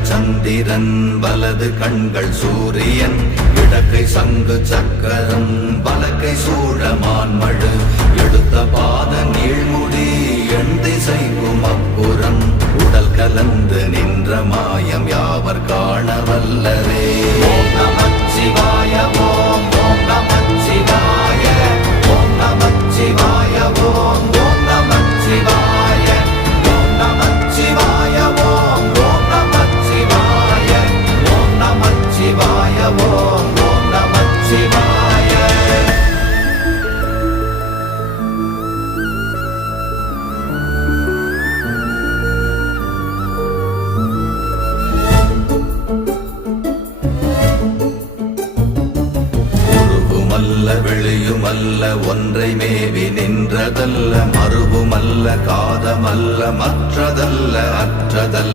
இடங்கள் சந்திரன் வலது கண்கள் சூரியன் இடக்கை சங்கு சக்கரம் வலக்கை சூழமான்மழு எடுத்த பாத நீழ்முடி எண் திசைக்கும் அப்புறம் உடல் கலந்து நின்ற மாயம் யாவர் காண வல்லரே. ஓம் நமச்சிவாய ஓம் ஓம் நமச்சிவாய ஓம் நமச்சிவாய ஓம் ஓம் நமச்சிவாய ஓம் நமச்சிவாய ஓம் ஓம் நமச்சிவாய ஓம் நமச்சிவாய ஓம் ஓம் நமச்சிவாய. வெளியுமல்ல ஒன்றை மேவி நின்றதல்ல மறுவுமல்ல காதமல்ல மற்றதல்ல அற்றதல்ல